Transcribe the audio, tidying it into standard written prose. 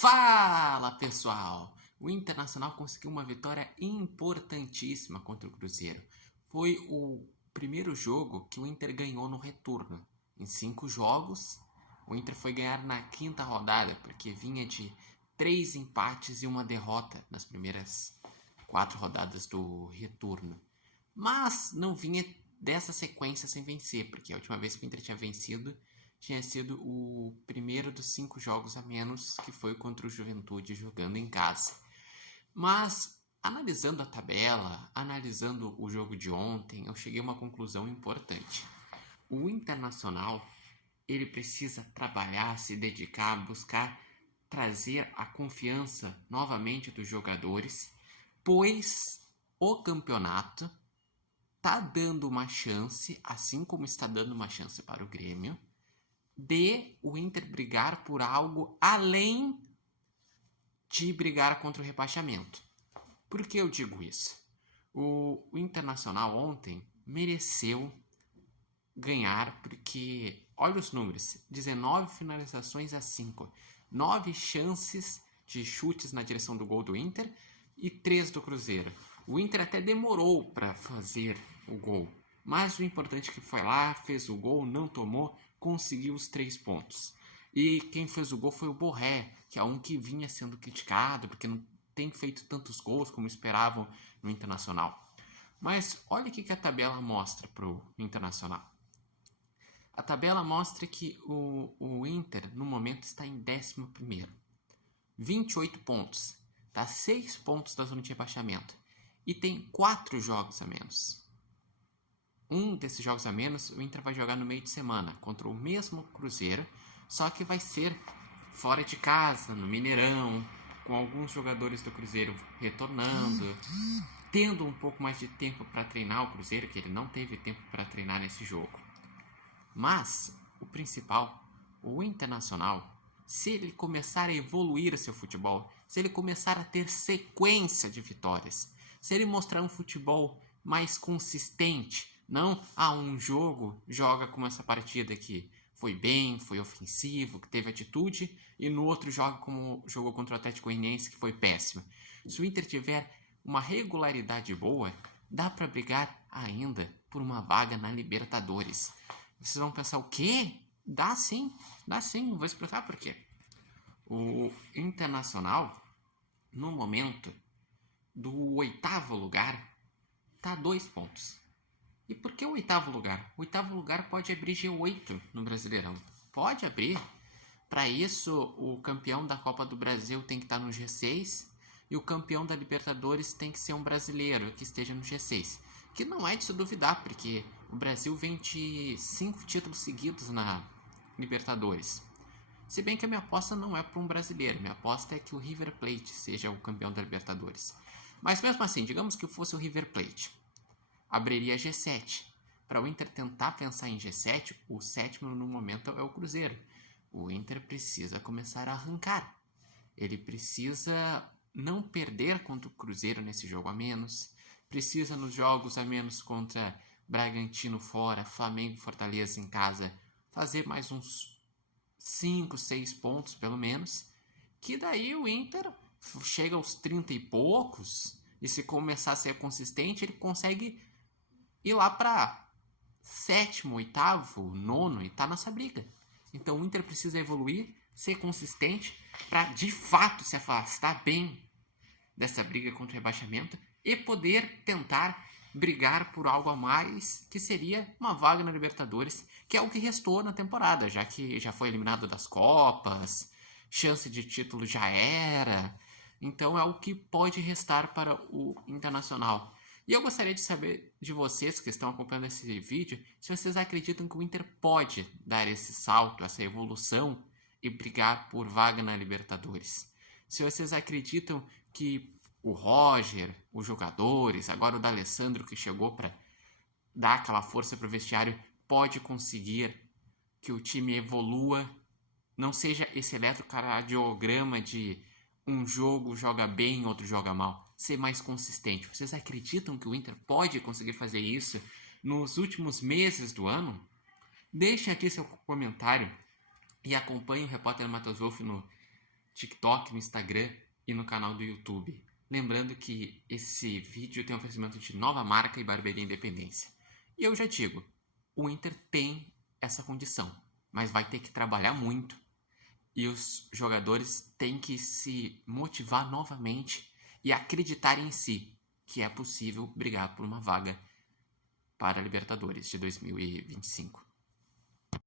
Fala, pessoal! O Internacional conseguiu uma vitória importantíssima contra o Cruzeiro. Foi o primeiro jogo que o Inter ganhou no retorno. Em 5 jogos, o Inter foi ganhar na 5ª rodada, porque vinha de 3 empates e uma derrota nas primeiras 4 rodadas do retorno. Mas não vinha dessa sequência sem vencer, porque a última vez que o Inter tinha vencido tinha sido o primeiro dos 5 jogos a menos, que foi contra o Juventude jogando em casa. Mas, analisando a tabela, analisando o jogo de ontem, eu cheguei a uma conclusão importante. O Internacional, ele precisa trabalhar, se dedicar, buscar trazer a confiança novamente dos jogadores, pois o campeonato está dando uma chance, assim como está dando uma chance para o Grêmio, de o Inter brigar por algo além de brigar contra o rebaixamento. Por que eu digo isso? O Internacional ontem mereceu ganhar porque, olha os números, 19 finalizações a 5, 9 chances de chutes na direção do gol do Inter e 3 do Cruzeiro. O Inter até demorou para fazer o gol, mas o importante é que foi lá, fez o gol, não tomou, conseguiu os 3 pontos. E quem fez o gol foi o Borré, que é um que vinha sendo criticado, porque não tem feito tantos gols como esperavam no Internacional. Mas olha o que a tabela mostra para o Internacional. A tabela mostra que o Inter, no momento, está em 11º. 28 pontos. Está 6 pontos da zona de rebaixamento. E tem 4 jogos a menos. Um desses jogos a menos, o Inter vai jogar no meio de semana contra o mesmo Cruzeiro, só que vai ser fora de casa, no Mineirão, com alguns jogadores do Cruzeiro retornando, tendo um pouco mais de tempo para treinar o Cruzeiro, que ele não teve tempo para treinar nesse jogo. Mas o principal, o Internacional, se ele começar a evoluir o seu futebol, se ele começar a ter sequência de vitórias, se ele mostrar um futebol mais consistente, não um jogo joga como essa partida que foi bem, foi ofensivo, que teve atitude, e no outro joga como jogou contra o Atlético Goianiense, que foi péssimo. Se o Inter tiver uma regularidade boa, dá para brigar ainda por uma vaga na Libertadores. Vocês vão pensar, o quê? Dá sim, vou explicar por quê. O Internacional, no momento do 8º lugar, está a 2 pontos. E por que o 8º lugar? O 8º lugar pode abrir G8 no Brasileirão. Pode abrir. Para isso, o campeão da Copa do Brasil tem que estar no G6 e o campeão da Libertadores tem que ser um brasileiro que esteja no G6. Que não é de se duvidar, porque o Brasil vem de 5 títulos seguidos na Libertadores. Se bem que a minha aposta não é para um brasileiro, minha aposta é que o River Plate seja o campeão da Libertadores. Mas mesmo assim, digamos que fosse o River Plate, abriria G7. Para o Inter tentar pensar em G7, o 7º no momento é o Cruzeiro. O Inter precisa começar a arrancar. Ele precisa não perder contra o Cruzeiro nesse jogo a menos. Precisa nos jogos a menos contra Bragantino fora, Flamengo e Fortaleza em casa, fazer mais uns 5, 6 pontos pelo menos, que daí o Inter chega aos 30 e poucos, e se começar a ser consistente, ele consegue ir lá para 7º, 8º, 9º e tá nessa briga. Então o Inter precisa evoluir, ser consistente para de fato se afastar bem dessa briga contra o rebaixamento e poder tentar brigar por algo a mais, que seria uma vaga na Libertadores, que é o que restou na temporada, já que já foi eliminado das Copas, chance de título já era. Então é o que pode restar para o Internacional. E eu gostaria de saber de vocês que estão acompanhando esse vídeo, se vocês acreditam que o Inter pode dar esse salto, essa evolução e brigar por vaga na Libertadores. Se vocês acreditam que o Roger, os jogadores, agora o D'Alessandro que chegou para dar aquela força para o vestiário, pode conseguir que o time evolua, não seja esse eletrocardiograma de um jogo joga bem, outro joga mal. Ser mais consistente. Vocês acreditam que o Inter pode conseguir fazer isso nos últimos meses do ano? Deixe aqui seu comentário e acompanhe o repórter Matheus Wolff no TikTok, no Instagram e no canal do YouTube. Lembrando que esse vídeo tem oferecimento de nova marca e barbearia Independência. E eu já digo, o Inter tem essa condição, mas vai ter que trabalhar muito e os jogadores têm que se motivar novamente e acreditar em si, que é possível brigar por uma vaga para a Libertadores de 2025.